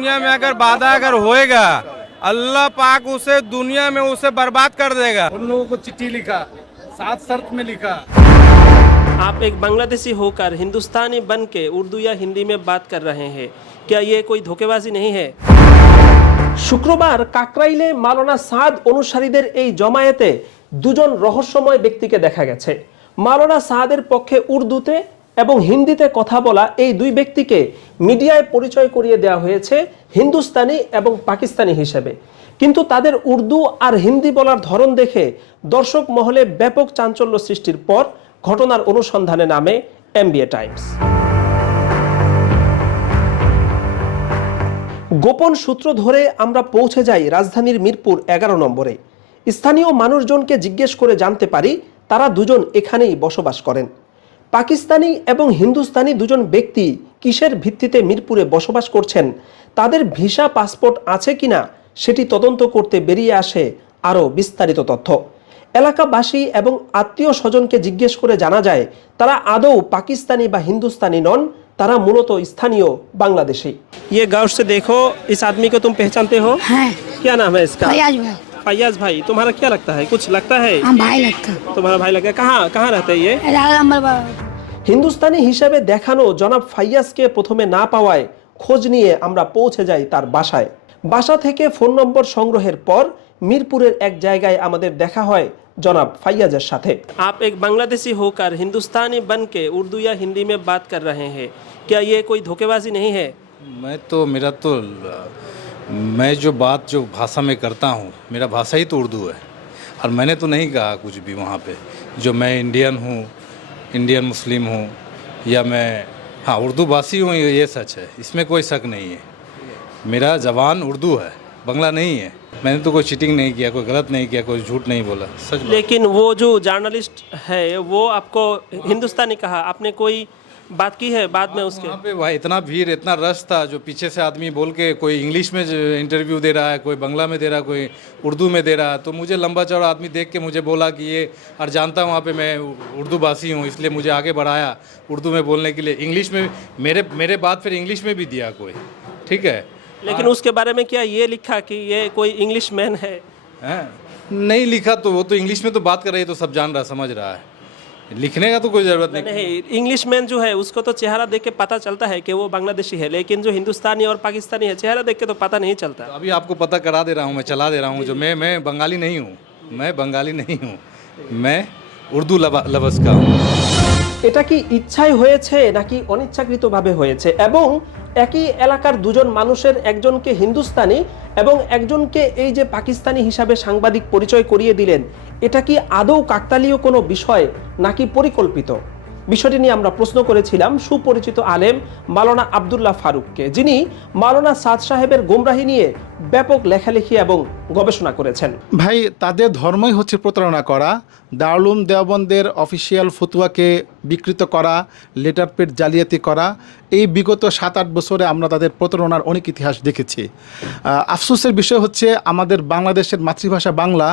दुनिया में अगर वादा अगर होएगा, अल्लाह पाक उसे दुनिया में उसे बर्बाद कर देगा। उन लोगों को चिट्ठी लिखा, 7 शर्त में लिखा। आप एक बांग्लादेशी होकर हिंदुस्तानी बन के उर्दू या हिंदी में बात कर रहे हैं, क्या ये कोई धोखेबाजी नहीं है? শুক্রবার কাকরাইলে মাওলানা সাদ অনুসারীদের এই জমায়েতে দুজন রহস্যময় ব্যক্তিকে দেখা গেছে। মাওলানা সাদের পক্ষে উর্দুতে এবং হিন্দিতে কথা বলা এই দুই ব্যক্তিকে মিডিয়ায় পরিচয় করিয়ে দেওয়া হয়েছে হিন্দুস্তানি এবং পাকিস্তানি হিসেবে, কিন্তু তাদের উর্দু আর হিন্দি বলার ধরন দেখে দর্শক মহলে ব্যাপক চাঞ্চল্য সৃষ্টির পর ঘটনার অনুসন্ধানে নামে এমবিএ টাইমস। গোপন সূত্র ধরে আমরা পৌঁছে যাই রাজধানীর মিরপুর 11 নম্বরে। স্থানীয় মানুষজনকে জিজ্ঞেস করে জানতে পারি তারা দুজন এখানেই বসবাস করেন। পাকিস্তানি এবং হিন্দুস্তানি দুজন ব্যক্তি কিসের ভিত্তিতে মিরপুরে বসবাস করছেন, তাদের ভিসা পাসপোর্ট আছে কিনা সেটি তদন্ত করতে বেরিয়ে আসে আরও বিস্তারিত তথ্য। এলাকাবাসী এবং আত্মীয় স্বজনকে জিজ্ঞেস করে জানা যায় তারা আদৌ পাকিস্তানি বা হিন্দুস্তানি নন, तारा मूलत स्थानीय बांग्लादेशी। ये गाँव से देखो, इस आदमी को तुम पहचानते हो? है। क्या नाम है इसका? फैयाज भाई। फैयाज भाई, तुम्हारा क्या लगता है? कुछ लगता है? हम भाई लगता। तुम्हारा भाई लगता है। कहाँ रहते हैं ये? হিন্দুস্তানি হিসেবে দেখানো জনাব ফাইয়াজকে প্রথমে না পাওয়ায় খোঁজ নিয়ে আমরা পৌঁছে যাই তার বাসায়। বাসা থেকে ফোন নম্বর সংগ্রহের পর মিরপুরের এক জায়গায় আমাদের দেখা হয় जनाब फैयाजेर साथे। आप एक बांग्लादेशी होकर हिंदुस्तानी बन के उर्दू या हिंदी में बात कर रहे हैं, क्या ये कोई धोखेबाजी नहीं है? मैं जो बात जो भाषा में करता हूँ, मेरा भाषा ही तो उर्दू है, और मैंने तो नहीं कहा कुछ भी वहाँ पे जो मैं इंडियन हूँ, इंडियन मुस्लिम हूँ, या मैं हाँ उर्दू भाषी हूँ, ये सच है, इसमें कोई शक नहीं है। मेरा ज़बान उर्दू है, बांग्ला नहीं है। मैंने तो कोई चीटिंग नहीं किया, कोई गलत नहीं किया, कोई झूठ नहीं बोला, सच। लेकिन वो जो जर्नलिस्ट है वो आपको हिंदुस्तानी कहा, आपने कोई बात की है बाद में उसके? वहाँ पे भाई इतना भीड़, इतना रश था, जो पीछे से आदमी बोल के कोई इंग्लिश में इंटरव्यू दे रहा है, कोई बांग्ला में दे रहा है, कोई उर्दू में दे रहा है, तो मुझे लंबा चौड़ा आदमी देख के मुझे बोला कि ये, और जानता हूँ वहाँ पे मैं उर्दू भाषी हूँ, इसलिए मुझे आगे बढ़ाया उर्दू में बोलने के लिए। इंग्लिश में मेरे बाद फिर इंग्लिश में भी दिया कोई, ठीक है। लेकिन उसके बारे में क्या ये लिखा कि ये कोई इंग्लिश मैन है? नहीं लिखा, तो वो तो इंग्लिश में तो बात कर रही है, तो सब जान रहा, समझ रहा है, लिखने का तो कोई ज़रूरत नहीं। इंग्लिश मैन जो है उसको तो चेहरा देख के पता चलता है कि वो बांग्लादेशी है, लेकिन जो हिंदुस्तानी और पाकिस्तानी है चेहरा देख के तो पता नहीं चलता। तो अभी आपको पता करा दे रहा हूँ, मैं चला दे रहा हूँ, जो मैं बंगाली नहीं हूँ, मैं बंगाली नहीं हूँ, मैं उर्दू लफ्ज़ का हूँ। এটা কি ইচ্ছাই হয়েছে নাকি অনিচ্ছাকৃতভাবে হয়েছে, এবং একই এলাকার দুজন মানুষের একজনকে হিন্দুস্তানি এবং একজনকে এই যে পাকিস্তানি হিসাবে সাংবাদিক পরিচয় করিয়ে দিলেন, এটা কি আদৌ কাকতালীয় কোনো বিষয় নাকি পরিকল্পিত? বিষয়টি নিয়ে আমরা প্রশ্ন করেছিলাম সুপরিচিত আলেম মাওলানা আব্দুল্লাহ ফারুককে, যিনি মাওলানা সাদ সাহেবের গোমরাহি নিয়ে ব্যাপক লেখালেখি এবং গবেষণা করেছেন। ভাই, তাদের ধর্মই হচ্ছে প্রতারণা করা, দারুল উলুম দেওবন্দের অফিসিয়াল ফতুয়াকে বিকৃত করা, লেটার পেড জালিয়াতি করা। এই বিগত 7-8 বছরে আমরা তাদের প্রতারণার অনেক ইতিহাস দেখেছি। আফসোসের বিষয় হচ্ছে আমাদের বাংলাদেশের মাতৃভাষা বাংলা,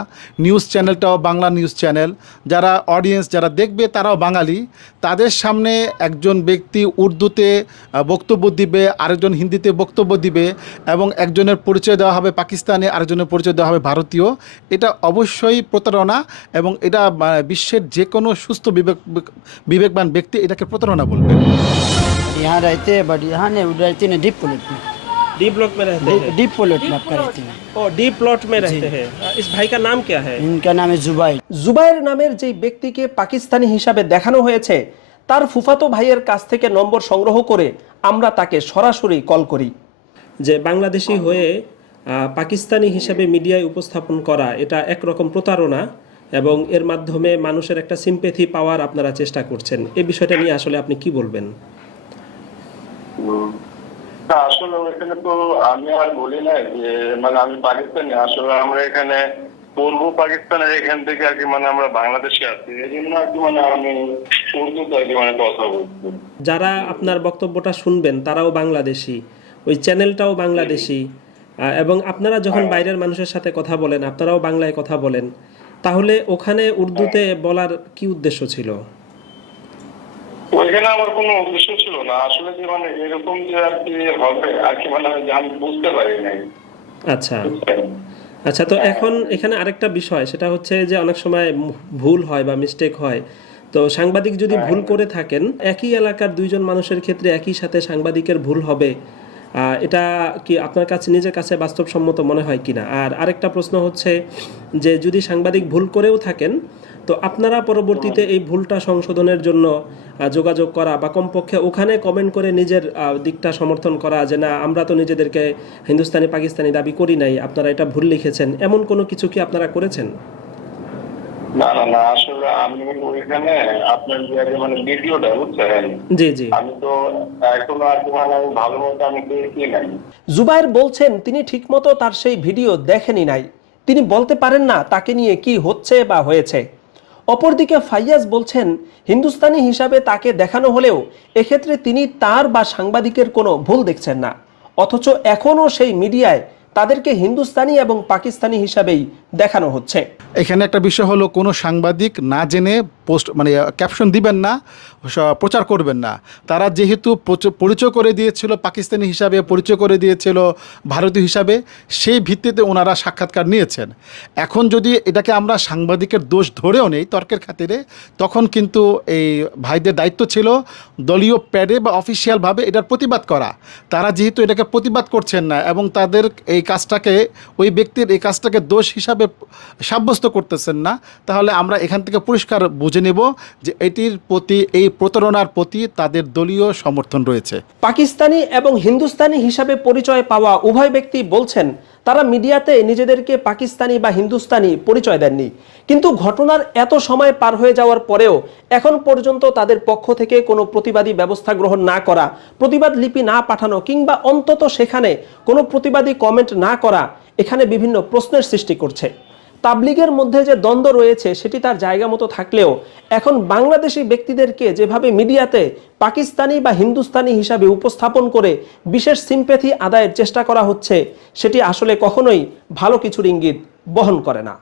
নিউজ চ্যানেলটাও বাংলা নিউজ চ্যানেল, যারা অডিয়েন্স যারা দেখবে তারাও বাঙালি। তাদের সামনে একজন ব্যক্তি উর্দুতে বক্তব্য দিবে, আরেকজন হিন্দিতে বক্তব্য দিবে, এবং একজনের পরিচয় দেওয়া হবে পাকিস্তানি, আরেকজনের পরিচয় দেওয়া হবে ভারতীয়। এটা অবশ্যই প্রতারণা, এবং এটা বিশ্বের যে কোনো সুস্থ বিবেকবান ব্যক্তি এটাকে প্রতারণা বলবে। यहाँ रहते हैं, बट यहाँ नहीं रहते हैं, डीप प्लॉट में। डीप प्लॉट में रहते हैं? डीप प्लॉट में आपका रहते हैं। ओ, डीप प्लॉट में रहते हैं। इस भाई का नाम क्या है? इनका नाम है जुबाइर। জুবাইর নামের যে ব্যক্তিকে পাকিস্তানি হিসাবে দেখানো হয়েছে তার ফুফাতো ভাইয়ের কাছ থেকে নম্বর সংগ্রহ করে আমরা তাকে সরাসরি কল করি। যে বাংলাদেশি হয়ে পাকিস্তানি হিসাবে মিডিয়ায় উপস্থাপন করা এটা একরকম প্রতারণা, এবং এর মাধ্যমে মানুষের একটা সিম্প্যাথি পাওয়ার আপনারা চেষ্টা করছেন। এই বিষয়টা নিয়ে আসলে আপনি কি বলবেন? আসলে এখানে তো আমি আর বলি না যে মানে আমি পাকিস্তানি, আসলে আমরা এখানে পূর্ব পাকিস্তানের এখান থেকে আর কি মানে আমরা বাংলাদেশে আছি, এই জন্য আর কি মানে আমি উর্দুতে আর কি মানে কথা বলছি। যারা আপনার বক্তব্যটা শুনবেন তারাও বাংলাদেশি, ওই চ্যানেলটাও বাংলাদেশি, এবং আপনারা যখন বাইরের মানুষের সাথে কথা বলেন আপনারাও বাংলায় কথা বলেন, তাহলে ওখানে উর্দুতে বলার কি উদ্দেশ্য ছিল? ওইখানে আমার কোনো উদ্দেশ্য ছিল না আসলে, যে মানে এরকম যে আর কি হবে আর কি, মানে আমি বুঝতে পারি নাই। আচ্ছা আচ্ছা, তো এখন এখানে আরেকটা বিষয়, সেটা হচ্ছে যে অনেক সময় ভুল হয় বা মিস্টেক হয়। তো সাংবাদিক যদি ভুল করে থাকেন, একই এলাকার দুইজন মানুষের ক্ষেত্রে একই সাথে সাংবাদিকের ভুল হবে, এটা কি আপনার কাছে নিজের কাছে বাস্তবসম্মত মনে হয় কিনা? আর আরেকটা প্রশ্ন হচ্ছে যে যদি সাংবাদিক ভুল করেও থাকেন, তো আপনারা পরবর্তীতে এই ভুলটা সংশোধনের জন্য যোগাযোগ করা বা কমপক্ষে ওখানে কমেন্ট করে নিজের দিকটা সমর্থন করা, যে না আমরা তো নিজেদেরকে হিন্দুস্তানি পাকিস্তানি দাবি করি নাই, আপনারা এটা ভুল লিখেছেন, এমন কোনো কিছু কি আপনারা করেছেন? না না না, আসলে আমি ওইখানে আপনার যে আগে মানে ভিডিওটা বুঝছেন, জি জি, আমি তো এখনো আর কি মানে আমি ভালো মতো আমি দেখি নাই। জুবায়ের বলছেন তিনি ঠিকমতো তার সেই ভিডিও দেখেনি নাই, তিনি বলতে পারেন না তাকে নিয়ে কি হচ্ছে বা হয়েছে। অপরদিকে ফাইয়াজ বলছেন হিন্দুস্তানি হিসাবে তাকে দেখানো হলেও এক্ষেত্রে তিনি তার বা সাংবাদিকের কোনো ভুল দেখছেন না, অথচ এখনও সেই মিডিয়ায় তাদেরকে হিন্দুস্তানি এবং পাকিস্তানি হিসাবেই দেখানো হচ্ছে। এখানে একটা বিষয় হলো, কোনো সাংবাদিক না জেনে পোস্ট মানে ক্যাপশন দিবেন না, প্রচার করবেন না। তারা যেহেতু পরিচয় করে দিয়েছিল পাকিস্তানি হিসাবে, পরিচয় করে দিয়েছিল ভারতীয় হিসাবে, সেই ভিত্তিতে ওনারা সাক্ষাৎকার নিয়েছেন। এখন যদি এটাকে আমরা সাংবাদিকের দোষ ধরেও নেই তর্কের খাতিরে, তখন কিন্তু এই ভাইদের দায়িত্ব ছিল দলীয় প্যাডে বা অফিসিয়ালভাবে এটার প্রতিবাদ করা। তারা যেহেতু এটাকে প্রতিবাদ করছেন না এবং তাদের এই কাজটাকে, ওই ব্যক্তির এই কাজটাকে দোষ হিসাবে সাব্যস্ত করতেছেন না, তাহলে আমরা এখান থেকে পরিষ্কার বুঝে নেব যে এটির প্রতি, এই প্রতারণার প্রতি তাদের দলীয় সমর্থন রয়েছে। পাকিস্তানি এবং হিন্দুস্তানি হিসাবে পরিচয় পাওয়া উভয় ব্যক্তি বলছেন তারা মিডিয়াতে নিজেদেরকে পাকিস্তানি বা হিন্দুস্তানি পরিচয় দেননি, কিন্তু ঘটনার এত সময় পার হয়ে যাওয়ার পরেও এখন পর্যন্ত তাদের পক্ষ থেকে কোনো প্রতিবাদী ব্যবস্থা গ্রহণ না করা, প্রতিবাদ লিপি না পাঠানো, কিংবা অন্তত সেখানে কোনো প্রতিবাদী কমেন্ট না করা এখানে বিভিন্ন প্রশ্নের সৃষ্টি করছে। তাবলিগের মধ্যে যে দ্বন্দ্ব রয়েছে সেটি তার জায়গা মতো থাকলেও এখন বাংলাদেশি ব্যক্তিদেরকে যেভাবে মিডিয়াতে পাকিস্তানি বা হিন্দুস্তানি হিসাবে উপস্থাপন করে বিশেষ সিম্প্যাথি আদায়ের চেষ্টা করা হচ্ছে, সেটি আসলে কখনোই ভালো কিছুর ইঙ্গিত বহন করে না।